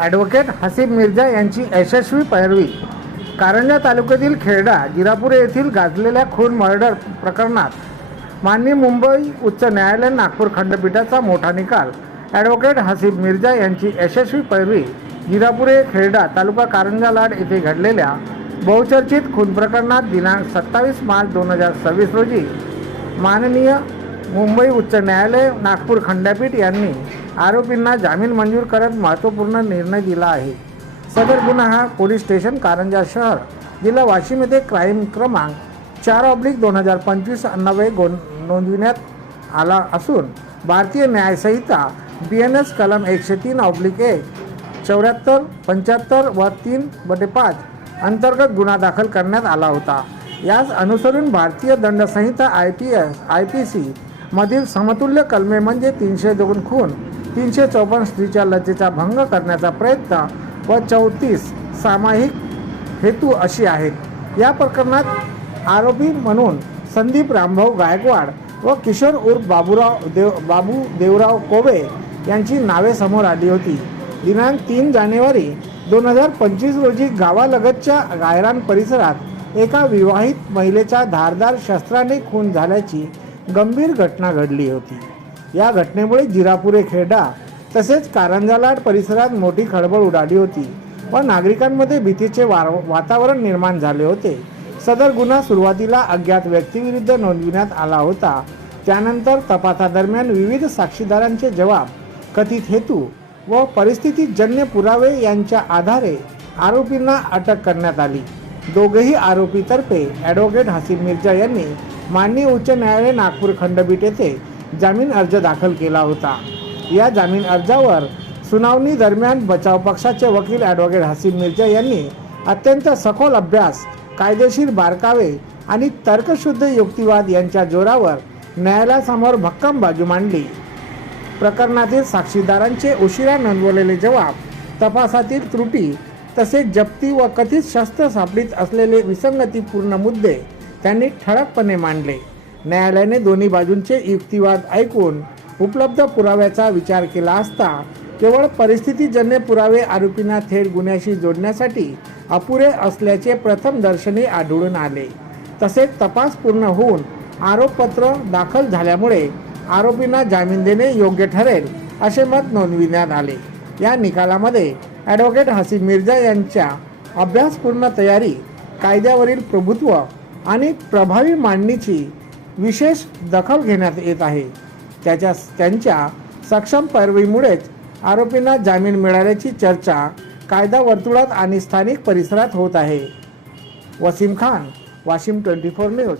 Advocate Haseeb Mirza यांची यशस्वी पैरवी। कारंजा तालुक्यातील खेरडा जिरापूर येथील गाजलेल्या खून मर्डर प्रकरणात माननीय मुंबई उच्च न्यायालय नागपूर खंडपीठाचा मोठा निकाल। ॲडव्होकेट हसीब मिर्झा यांची यशस्वी पैरवी। जिरापुरे खेरडा तालुका कारंजा लाड येथे घडलेल्या बहुचर्चित खून प्रकरणात दिनांक 27 मार्च 2026 रोजी माननीय मुंबई उच्च न्यायालय नागपूर खंडपीठ यांनी आरोपींना जामीन मंजूर करत महत्त्वपूर्ण निर्णय दिला आहे। सदर गुन्हा हा पोलीस स्टेशन कारंजा शहर जिल्हा वाशिम येथे क्राईम क्रमांक 4/2025 अन्वये नोंदविण्यात आला असून भारतीय न्याय संहिता BNS कलम 103/1 74 75 व 3/5 अंतर्गत गुन्हा दाखल करण्यात आला होता। यास अनुसरून भारतीय दंड संहिता IPC मधील समतुल्य कलमे म्हणजे 302 खून, 354 स्त्रीच्या लज्जेचा भंग करण्याचा प्रयत्न व 34 सामायिक हेतू अशी आहेत। या प्रकरणात आरोपी म्हणून संदीप रामभाऊ गायकवाड व किशोर उर्फ बाबू देवराव कोबे यांची नावे समोर आली होती। दिनांक 3 जानेवारी 2025 रोजी गावालगतच्या गायरान परिसरात एका विवाहित महिलेचा धारदार शस्त्राने खून झाल्याची गंभीर घटना घडली होती। या घटनेमुळे जिरापुरे खेरडा तसेच कारंजा लाड परिसरात मोठी खळबळ उडाली होती व नागरिकांमध्ये भीतीचे वातावरण निर्माण झाले होते। सदर गुन्हा सुरुवातीला अज्ञात व्यक्तीविरुद्ध नोंदविण्यात आला होता। त्यानंतर तपासादरम्यान विविध साक्षीदारांचे जबाब, कथित हेतू व परिस्थितीजन्य पुरावे यांच्या आधारे आरोपींना अटक करण्यात आली। दोघेही आरोपीतर्फे ॲडव्होकेट हसीब मिर्झा यांनी माननीय उच्च न्यायालय नागपूर खंडपीठ येथे जामीन अर्ज दाखल केला होता। या जामीन अर्जावर सुनावणी दरम्यान बचाव पक्षाचे वकील ॲडव्होकेट हसीब मिर्झा यांनी अत्यंत सखोल अभ्यास, कायदेशीर बारकावे आणि तर्कशुद्ध युक्तिवाद यांच्या जोरावर न्यायालयासमोर भक्कम बाजू मांडली। प्रकरणातील साक्षीदारांचे उशिरा नोंदवलेले जबाब, तपासातील त्रुटी तसेच जप्ती व कथित शस्त्र सापडीत असलेले विसंगतीपूर्ण मुद्दे त्यांनी ठळकपणे मांडले। न्यायालयाने दोन्ही बाजूंचे युक्तिवाद ऐकून उपलब्ध पुराव्याचा विचार केला असता केवळ परिस्थितीजन्य पुरावे आरोपींना थेट गुन्ह्याशी जोडण्यासाठी अपुरे असल्याचे प्रथमदर्शनी आढळून आले। तसेच तपास पूर्ण होऊन आरोपपत्र दाखल झाल्यामुळे आरोपींना जामीन देणे योग्य ठरेल असे मत नोंदविण्यात आले। या निकालामध्ये ॲडव्होकेट हसीब मिर्झा यांच्या अभ्यासपूर्ण तयारी, कायद्यावरील प्रभुत्व आणि प्रभावी मांडणीची विशेष दखल घेण्यात येत आहे। त्यांच्या सक्षम पैरवीमुळेच आरोपींना जामीन मिळाल्याची चर्चा कायदा वर्तुळात आणि स्थानिक परिसरात होत आहे। वसीम खान, वाशिम 24 न्यूज।